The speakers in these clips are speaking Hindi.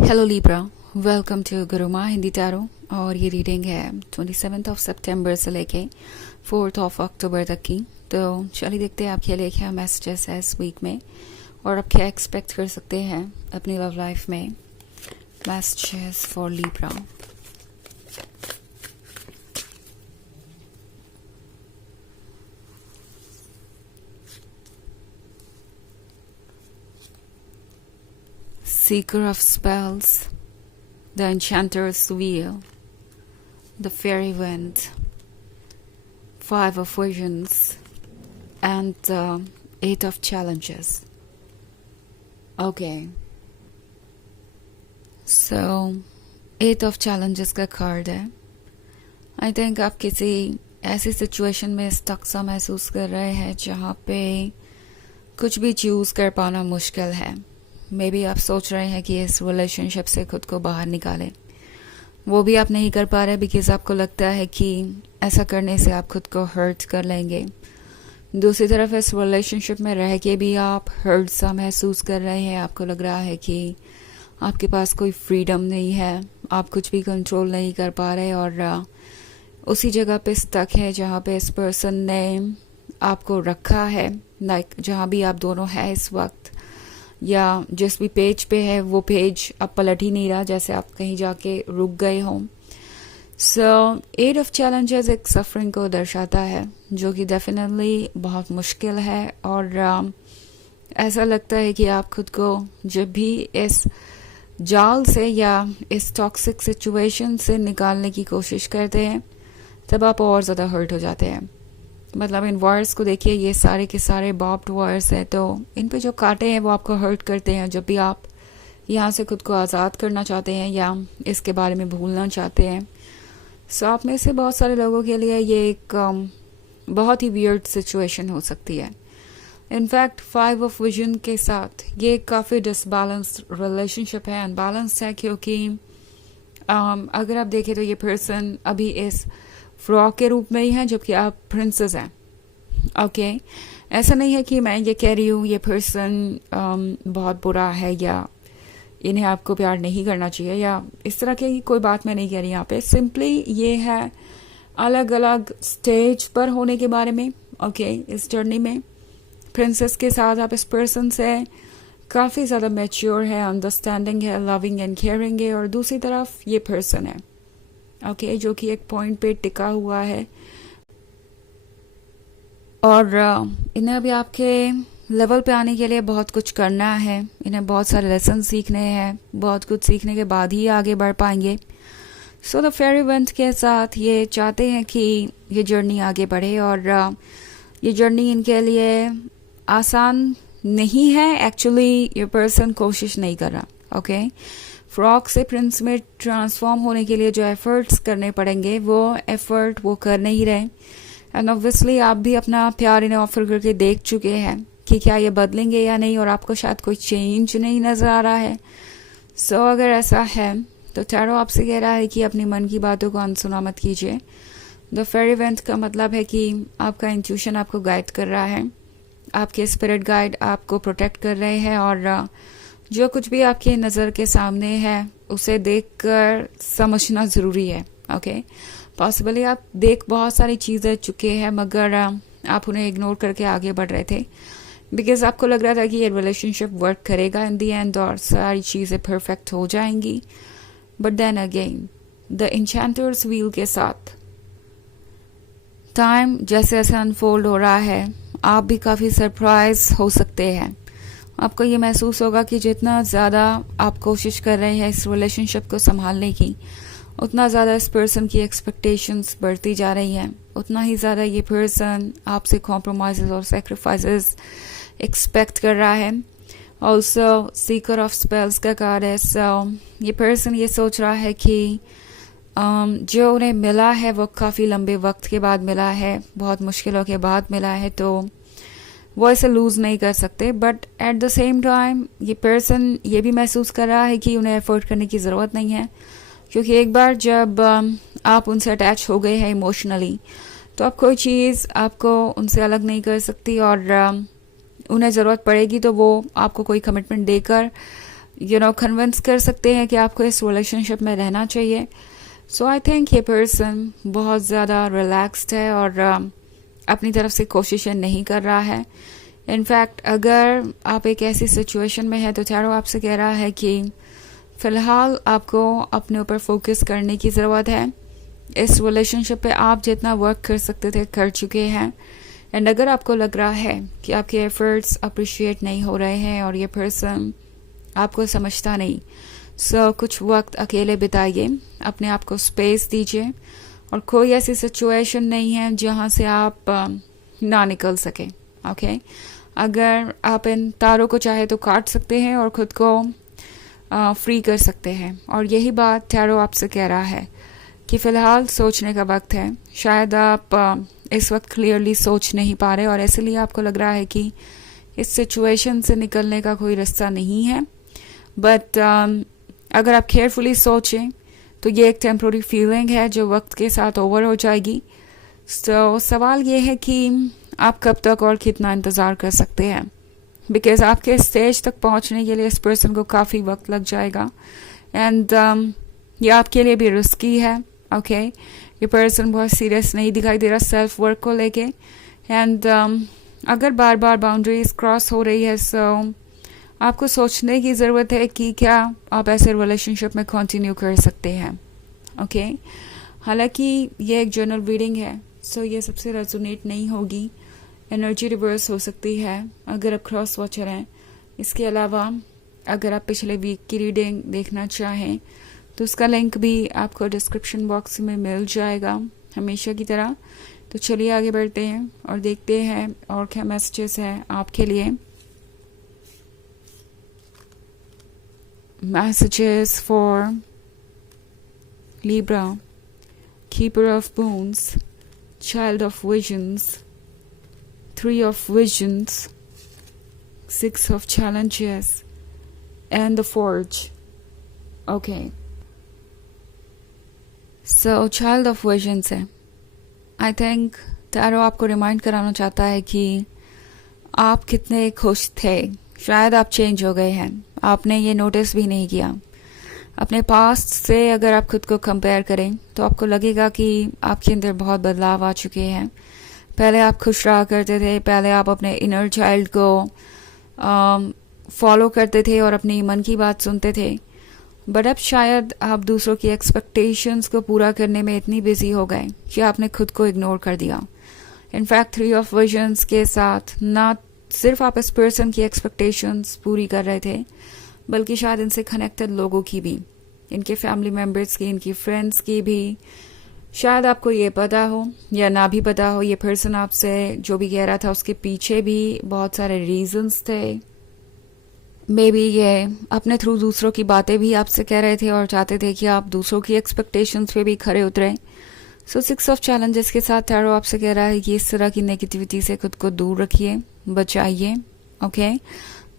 Hello Libra, welcome to Guruma Hindi tarot. और ये रीडिंग है 27 सितंबर से लेके 4 अक्टूबर तक की। तो चलिए देखते हैं आपके लिए क्या मैसेजेस है इस वीक में और आप क्या एक्सपेक्ट कर सकते हैं अपनी लव लाइफ में। Messages for Libra. Seeker of spells, the enchanter's wheel, the fairy wind, 5 of visions, and the 8 of challenges. Okay. So, 8 of challenges का कार्ड है। I think आप किसी ऐसी सिचुएशन में स्टक सा महसूस कर रहे हैं जहाँ पे कुछ भी चूज कर पाना मुश्किल है। मे बी आप सोच रहे हैं कि इस रिलेशनशिप से खुद को बाहर निकालें, वो भी आप नहीं कर पा रहे बिकॉज आपको लगता है कि ऐसा करने से आप खुद को हर्ट कर लेंगे। दूसरी तरफ इस रिलेशनशिप में रह के भी आप हर्ट सा महसूस कर रहे हैं। आपको लग रहा है कि आपके पास कोई फ्रीडम नहीं है, आप कुछ भी कंट्रोल नहीं कर पा रहे और उसी जगह पे स्टक है जहाँ पे इस पर्सन ने आपको रखा है। लाइक जहाँ भी आप दोनों हैं इस वक्त, या जिस भी पेज पे है वो पेज अब पलट ही नहीं रहा, जैसे आप कहीं जाके रुक गए हों। सो 8 ऑफ चैलेंजेस एक सफरिंग को दर्शाता है जो कि डेफिनेटली बहुत मुश्किल है और ऐसा लगता है कि आप खुद को जब भी इस जाल से या इस टॉक्सिक सिचुएशन से निकालने की कोशिश करते हैं तब आप और ज़्यादा हर्ट हो जाते हैं। मतलब इन वायर्स को देखिए, ये सारे के सारे बॉब्ड वायर्स हैं, तो इन पे जो कांटे हैं वो आपको हर्ट करते हैं जब भी आप यहाँ से खुद को आज़ाद करना चाहते हैं या इसके बारे में भूलना चाहते हैं। सो आप में से बहुत सारे लोगों के लिए ये एक बहुत ही वियर्ड सिचुएशन हो सकती है। इनफैक्ट 5 ऑफ विजन के साथ ये काफ़ी डिसबैलेंस्ड रिलेशनशिप है, अनबैलेंस्ड है, क्योंकि अगर आप देखें तो ये पर्सन अभी इस फ्रॉक के रूप में ही है जबकि आप प्रिंसेस हैं। ओके, ऐसा नहीं है कि मैं ये कह रही हूँ ये पर्सन बहुत बुरा है या इन्हें आपको प्यार नहीं करना चाहिए या इस तरह की कोई बात मैं नहीं कह रही यहाँ पे। सिंपली ये है अलग अलग स्टेज पर होने के बारे में। ओके, इस जर्नी में प्रिंसेस के साथ आप इस पर्सन से काफ़ी ज़्यादा मैच्योर है, अंडरस्टैंडिंग है, लविंग एंड केयरिंग है, और दूसरी तरफ ये पर्सन है ओके जो कि एक पॉइंट पे टिका हुआ है और इन्हें अभी आपके लेवल पे आने के लिए बहुत कुछ करना है। इन्हें बहुत सारे लेसन सीखने हैं, बहुत कुछ सीखने के बाद ही आगे बढ़ पाएंगे। सो द फेयरी विंड के साथ ये चाहते हैं कि ये जर्नी आगे बढ़े और ये जर्नी इनके लिए आसान नहीं है। एक्चुअली ये पर्सन कोशिश नहीं कर रहा। ओके, फ्रॉक से प्रिंस में ट्रांसफॉर्म होने के लिए जो एफर्ट्स करने पड़ेंगे वो एफर्ट वो कर नहीं रहे। एंड ऑब्वियसली आप भी अपना प्यार इन्हें ऑफर करके देख चुके हैं कि क्या ये बदलेंगे या नहीं, और आपको शायद कोई चेंज नहीं नज़र आ रहा है। सो अगर ऐसा है तो टैरो आपसे कह रहा है कि अपनी मन की बातों को अनसुना मत कीजिए। द फेयरी विंड का मतलब है कि आपका इंट्यूशन आपको गाइड कर रहा है, आपके स्पिरिट गाइड आपको प्रोटेक्ट कर रहे हैं और जो कुछ भी आपकी नज़र के सामने है उसे देखकर समझना ज़रूरी है। ओके, पॉसिबली आप देख बहुत सारी चीज़ें चुके हैं मगर आप उन्हें इग्नोर करके आगे बढ़ रहे थे बिकॉज आपको लग रहा था कि ये रिलेशनशिप वर्क करेगा इन दी एंड और सारी चीज़ें परफेक्ट हो जाएंगी। But then again the enchanters wheel के साथ टाइम जैसे जैसे अनफोल्ड हो रहा है आप भी काफ़ी सरप्राइज हो सकते हैं। आपको ये महसूस होगा कि जितना ज़्यादा आप कोशिश कर रहे हैं इस रिलेशनशिप को संभालने की, उतना ज़्यादा इस पर्सन की एक्सपेक्टेशंस बढ़ती जा रही हैं, उतना ही ज़्यादा ये पर्सन आपसे कॉम्प्रोमाइज़ और सेक्रीफाइसेस एक्सपेक्ट कर रहा है। ऑल्सो सीकर ऑफ स्पेल्स का कार्ड है। सो ये पर्सन ये सोच रहा है कि जो उन्हें मिला है वो काफ़ी लंबे वक्त के बाद मिला है, बहुत मुश्किलों के बाद मिला है, तो वो इसे लूज नहीं कर सकते। But at the same time ये पर्सन ये भी महसूस कर रहा है कि उन्हें एफर्ट करने की ज़रूरत नहीं है, क्योंकि एक बार जब आप उनसे अटैच हो गए हैं इमोशनली तो अब कोई चीज़ आपको उनसे अलग नहीं कर सकती और उन्हें ज़रूरत पड़ेगी तो वो आपको कोई कमिटमेंट देकर कन्विंस कर सकते हैं कि आपको इस रिलेशनशिप में रहना चाहिए. सो आई थिंक ये पर्सन बहुत ज़्यादा रिलैक्स्ड है और अपनी तरफ से कोशिशें नहीं कर रहा है. इनफैक्ट अगर आप एक ऐसी सिचुएशन में है तो टैरो आपसे कह रहा है कि फ़िलहाल आपको अपने ऊपर फोकस करने की ज़रूरत है. इस रिलेशनशिप पे आप जितना वर्क कर सकते थे कर चुके हैं. एंड अगर आपको लग रहा है कि आपके एफर्ट्स अप्रिशिएट नहीं हो रहे हैं और ये पर्सन आपको समझता नहीं, सो कुछ वक्त अकेले बिताइए, अपने आप को स्पेस दीजिए. और कोई ऐसी सिचुएशन नहीं है जहाँ से आप ना निकल सके. ओके अगर आप इन तारों को चाहे तो काट सकते हैं और खुद को फ्री कर सकते हैं. और यही बात टैरो आपसे कह रहा है कि फ़िलहाल सोचने का वक्त है. शायद आप इस वक्त क्लियरली सोच नहीं पा रहे और इसलिए आपको लग रहा है कि इस सिचुएशन से निकलने का कोई रास्ता नहीं है. बट अगर आप केयरफुली सोचें तो ये एक टेम्प्रोरी फीलिंग है जो वक्त के साथ ओवर हो जाएगी. तो सवाल ये है कि आप कब तक और कितना इंतज़ार कर सकते हैं, बिकॉज आपके स्टेज तक पहुंचने के लिए इस पर्सन को काफ़ी वक्त लग जाएगा. एंड ये आपके लिए भी रिस्की है. ओके ये पर्सन बहुत सीरियस नहीं दिखाई दे रहा सेल्फ वर्क को लेके. एंड अगर बार बार बाउंड्रीज क्रॉस हो रही है सो आपको सोचने की ज़रूरत है कि क्या आप ऐसे रिलेशनशिप में कंटिन्यू कर सकते हैं. ओके हालांकि ये एक जनरल रीडिंग है सो ये सबसे रेजोनेट नहीं होगी. एनर्जी रिवर्स हो सकती है अगर आप क्रॉस वॉचर हैं. इसके अलावा अगर आप पिछले वीक की रीडिंग देखना चाहें तो उसका लिंक भी आपको डिस्क्रिप्शन बॉक्स में मिल जाएगा हमेशा की तरह. तो चलिए आगे बढ़ते हैं और देखते हैं और क्या मैसेजेस हैं आपके लिए. Messages for Libra, Keeper of Bones, Child of Visions, Three of Visions, Six of Challenges, and the Forge. Okay. So, Child of Visions है. I think टैरो आपको रिमाइंड कराना चाहता है कि आप कितने खुश थे. शायद आप चेंज हो गए हैं, आपने ये नोटिस भी नहीं किया. अपने पास्ट से अगर आप खुद को कंपेयर करें तो आपको लगेगा कि आपके अंदर बहुत बदलाव आ चुके हैं. पहले आप खुश रहा करते थे, पहले आप अपने इनर चाइल्ड को फॉलो करते थे और अपनी मन की बात सुनते थे. बट अब शायद आप दूसरों की एक्सपेक्टेशंस को पूरा करने में इतनी बिजी हो गए कि आपने खुद को इग्नोर कर दिया. इनफैक्ट थ्री ऑफ विजन्स के साथ ना सिर्फ आप इस पर्सन की एक्सपेक्टेशंस पूरी कर रहे थे बल्कि शायद इनसे कनेक्टेड लोगों की भी, इनके फैमिली मेम्बर्स की, इनकी फ्रेंड्स की भी. शायद आपको ये पता हो या ना भी पता हो, ये पर्सन आपसे जो भी कह रहा था उसके पीछे भी बहुत सारे रीजंस थे. मे बी ये अपने थ्रू दूसरों की बातें भी आपसे कह रहे थे और चाहते थे कि आप दूसरों की एक्सपेक्टेशंस पे भी खरे उतरे. सो सिक्स ऑफ चैलेंजेस के साथ टैरो आपसे कह रहा है कि इस तरह की नेगेटिविटी से खुद को दूर रखिए, बचाइए. ओके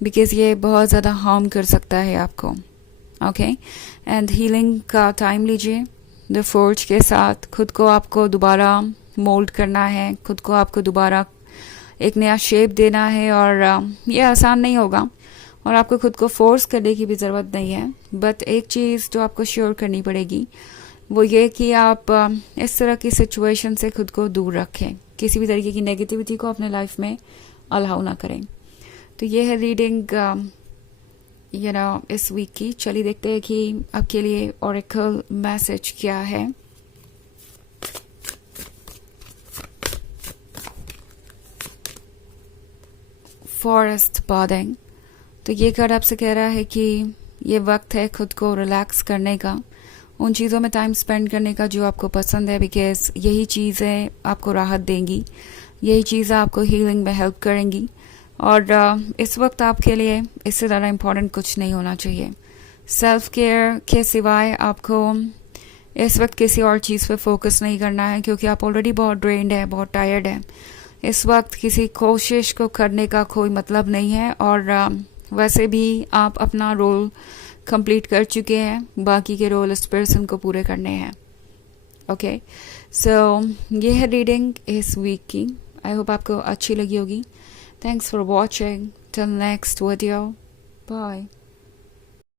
बिकॉज ये बहुत ज़्यादा हार्म कर सकता है आपको. ओके एंड हीलिंग का टाइम लीजिए. द फोर्ज के साथ खुद को आपको दोबारा मोल्ड करना है, खुद को आपको दोबारा एक नया शेप देना है. और ये आसान नहीं होगा और आपको खुद को फोर्स करने की भी ज़रूरत नहीं है. बट एक चीज़ जो आपको श्योर करनी पड़ेगी वो ये कि आप इस तरह की सिचुएशन से खुद को दूर रखें, किसी भी तरीके की नेगेटिविटी को अपने लाइफ में अलाउ ना करें. तो ये है रीडिंग इस वीक की. चलिए देखते हैं कि आपके लिए ओरेकल मैसेज क्या है. फॉरेस्ट बार्डिंग. तो ये कार्ड आपसे कह रहा है कि ये वक्त है खुद को रिलैक्स करने का, उन चीज़ों में टाइम स्पेंड करने का जो आपको पसंद है, बिकॉज यही चीज़ें आपको राहत देंगी, यही चीज़ें आपको हीलिंग में हेल्प करेंगी. और इस वक्त आपके लिए इससे ज़्यादा इम्पोर्टेंट कुछ नहीं होना चाहिए. सेल्फ केयर के सिवाय आपको इस वक्त किसी और चीज़ पे फोकस नहीं करना है क्योंकि आप ऑलरेडी बहुत ड्रेन्ड है, बहुत टायर्ड है. इस वक्त किसी कोशिश को करने का कोई मतलब नहीं है. और वैसे भी आप अपना रोल कंप्लीट कर चुके हैं, बाकी के रोल इस पर्सन को पूरे करने हैं. ओके सो ये है रीडिंग इस वीक की. आई होप आपको अच्छी लगी होगी. Thanks for watching. Till next video. Bye.